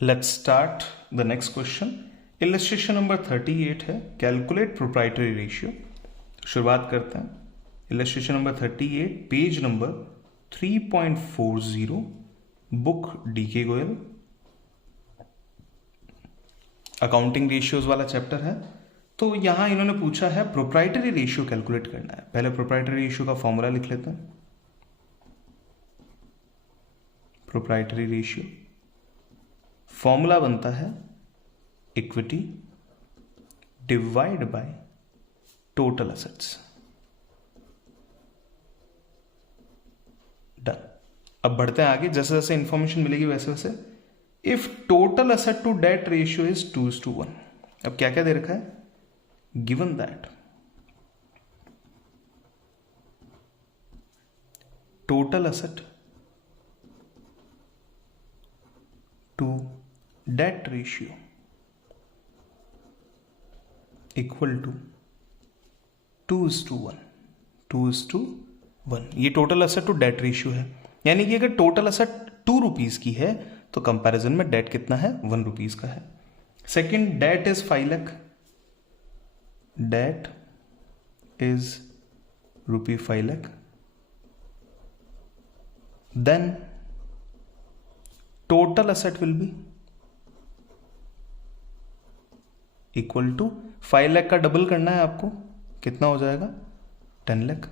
Let's start the next question. Illustration number 38 है, calculate proprietary ratio. शुरुआत करते हैं। Illustration number 38, page number 3.40, book DK Goyal, accounting ratios वाला chapter है। तो यहां इन्होंने पूछा है प्रोप्राइटरी रेशियो कैलकुलेट करना है। पहले प्रोप्राइटरी रेशियो का फॉर्मूला लिख लेते हैं। प्रोप्राइटरी रेशियो फॉर्मूला बनता है equity divide by total assets. Done. अब बढ़ते हैं आगे, जैसे जैसे इंफॉर्मेशन मिलेगी वैसे वैसे। If total asset to debt ratio is 2:1। अब क्या क्या दे रखा है? Given that total asset to debt ratio equal to 2:1। 2:1 ये total asset to debt ratio है। यानी कि अगर टोटल एसेट 2 रुपीज की है तो कंपैरिजन में डेट कितना है? 1 रुपीज का है। Second, debt is 5 lakh. Debt is ₹5 lakh. Then total asset will be equal to 5 lakh का डबल करना है आपको, कितना हो जाएगा? 10 लाख।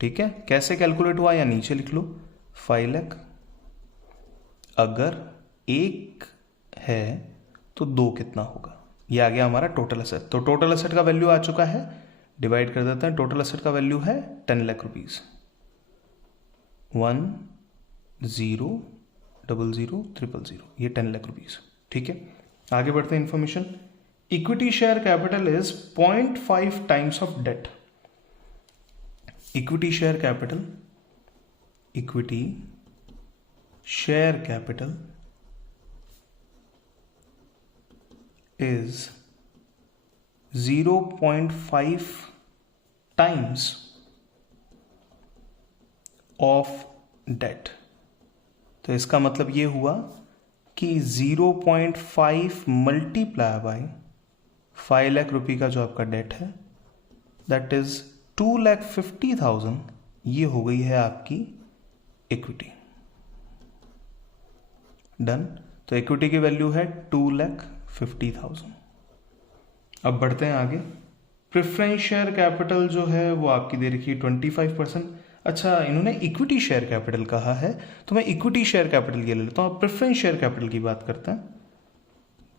ठीक है, कैसे कैलकुलेट हुआ या नीचे लिख लो। 5 लाख अगर 1 है तो 2 कितना होगा? ये आ गया हमारा टोटल एसेट। तो टोटल एसेट का वैल्यू आ चुका है, डिवाइड कर देते हैं। टोटल एसेट का वैल्यू है 10 लाख रुपीज। 10000000, ये 10 लाख रुपीज। ठीक है, आगे बढ़ते हैं। Information, equity share capital is 0.5 times of debt. Equity share capital, equity share capital is 0.5 times of debt। तो इसका मतलब ये हुआ कि 0.5 मल्टीप्लाई बाय 5 लाख रुपए का जो आपका डेट है, दैट इज 2,50,000। ये हो गई है आपकी इक्विटी। डन। तो इक्विटी की वैल्यू है 2,50,000। अब बढ़ते हैं आगे। प्रेफरेंस शेयर कैपिटल जो है वो आपकी दे रखी है 25%। अच्छा, इन्होंने इक्विटी शेयर कैपिटल कहा है तो मैं इक्विटी शेयर कैपिटल ये ले लेता हूँ। प्रेफरेंस शेयर कैपिटल की बात करते हैं।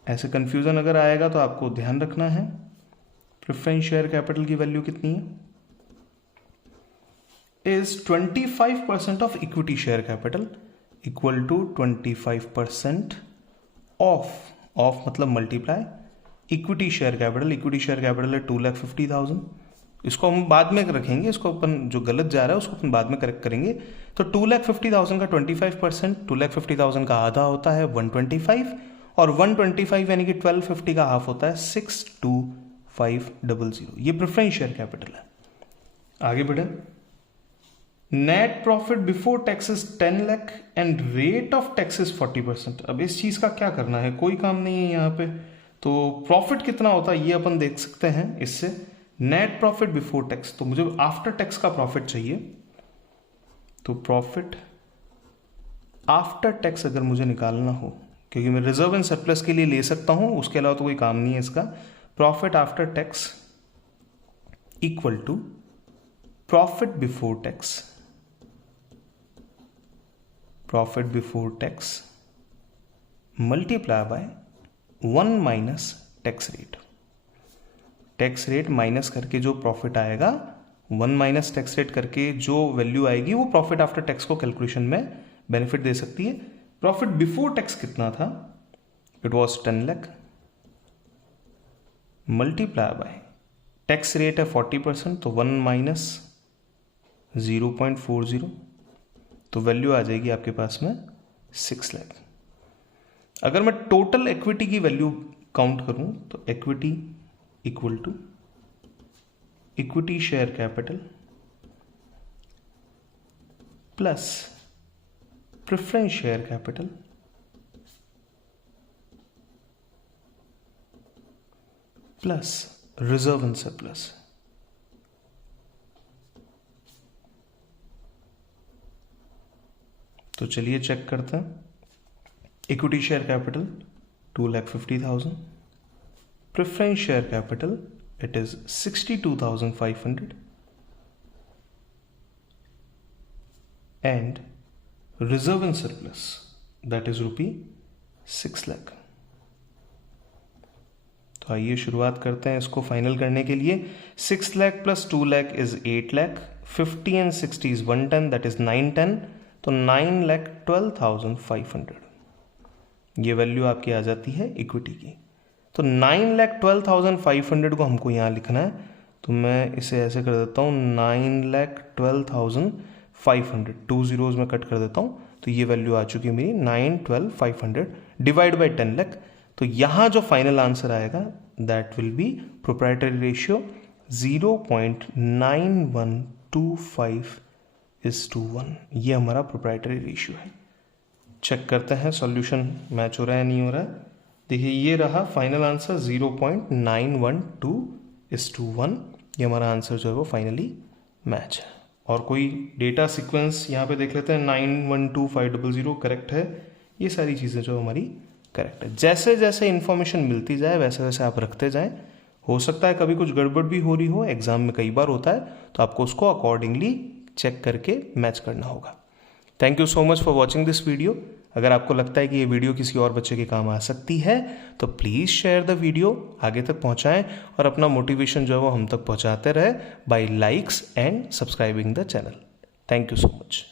ऐसे कंफ्यूजन अगर आएगा तो आपको ध्यान रखना है। प्रेफरेंस शेयर कैपिटल की वैल्यू कितनी है? Is 25% of equity share capital equal to 25% of मतलब multiply equity share capital. Equity share capital है 2,50,000। इसको हम बाद में रखेंगे, इसको अपन जो गलत जा रहा है उसको अपन बाद में करेक्ट करेंगे। तो 2,50,000 का 25%, 2,50,000 का आधा होता है 125, और 125 यानी कि 1,250 का हाफ होता है 62500। ये प्रेफरेंस शेयर कैपिटल है। आगे बढ़े। Net profit before tax is 10 lakh and rate of tax is 40%। अब इस चीज का क्या करना है? कोई काम नहीं है यहाँ पे। तो प्रॉफिट कितना होता है ये अपन देख सकते हैं इससे। नेट प्रॉफिट बिफोर टैक्स, तो मुझे आफ्टर टैक्स का प्रॉफिट चाहिए। तो प्रॉफिट आफ्टर टैक्स अगर मुझे निकालना हो, क्योंकि मैं रिजर्व एंड सरप्लस के लिए ले सकता हूं, उसके अलावा तो कोई काम नहीं है इसका। Profit after tax equal to profit before tax. Profit before tax multiply by 1 minus tax rate. Tax rate minus करके जो प्रॉफिट आएगा, 1 माइनस टैक्स रेट करके जो वैल्यू आएगी वो प्रॉफिट आफ्टर टैक्स को कैलकुलेशन में बेनिफिट दे सकती है। प्रॉफिट बिफोर टैक्स कितना था? It was 10 lakh multiply by tax rate है 40%, तो 1 माइनस 0.40, तो वैल्यू आ जाएगी आपके पास में 6 लाख। अगर मैं टोटल इक्विटी की वैल्यू काउंट करूं तो equity equal to equity share capital plus preference share capital plus reserve and surplus. तो चलिए चेक करते हैं। Equity share capital 2,50,000, preference share capital it is 62,500 and reserve and surplus that is ₹6 lakh. तो आइए शुरुआत करते हैं इसको फाइनल करने के लिए। 6 lakh plus 2 lakh is 8 lakh, 50 and 60 is 110 that is 910, तो 9,12,500 ये वैल्यू आपकी आ जाती है इक्विटी की। तो 9,12,500 को हमको यहाँ लिखना है, तो मैं इसे ऐसे कर देता हूँ 9,12,500, 2 zeros में कट कर देता हूँ, तो ये वैल्यू आ चुकी है मेरी 9,12,500 डिवाइड बाई 10 लाख। तो यहाँ जो फाइनल आंसर आएगा that will be proprietary ratio 0.9125:1। ये हमारा प्रोप्राइटरी रेशियो है। चेक करते हैं सॉल्यूशन मैच हो रहा है नहीं हो रहा है। देखिए ये रहा फाइनल आंसर 0.912:1। ये हमारा आंसर जो है वो फाइनली मैच है। और कोई डेटा सीक्वेंस यहाँ पे देख लेते हैं, 912500 करेक्ट है। ये सारी चीज़ें जो हमारी करेक्ट है। जैसे जैसे इन्फॉर्मेशन मिलती जाए वैसे वैसे आप रखते जाएं। हो सकता है कभी कुछ गड़बड़ भी हो रही हो, एग्जाम में कई बार होता है, तो आपको उसको अकॉर्डिंगली चेक करके मैच करना होगा। Thank you so much for watching this video. अगर आपको लगता है कि ये वीडियो किसी और बच्चे के काम आ सकती है तो प्लीज़ शेयर द वीडियो, आगे तक पहुंचाएं और अपना मोटिवेशन जो है वो हम तक पहुंचाते रहे by likes and subscribing the channel. Thank you so much.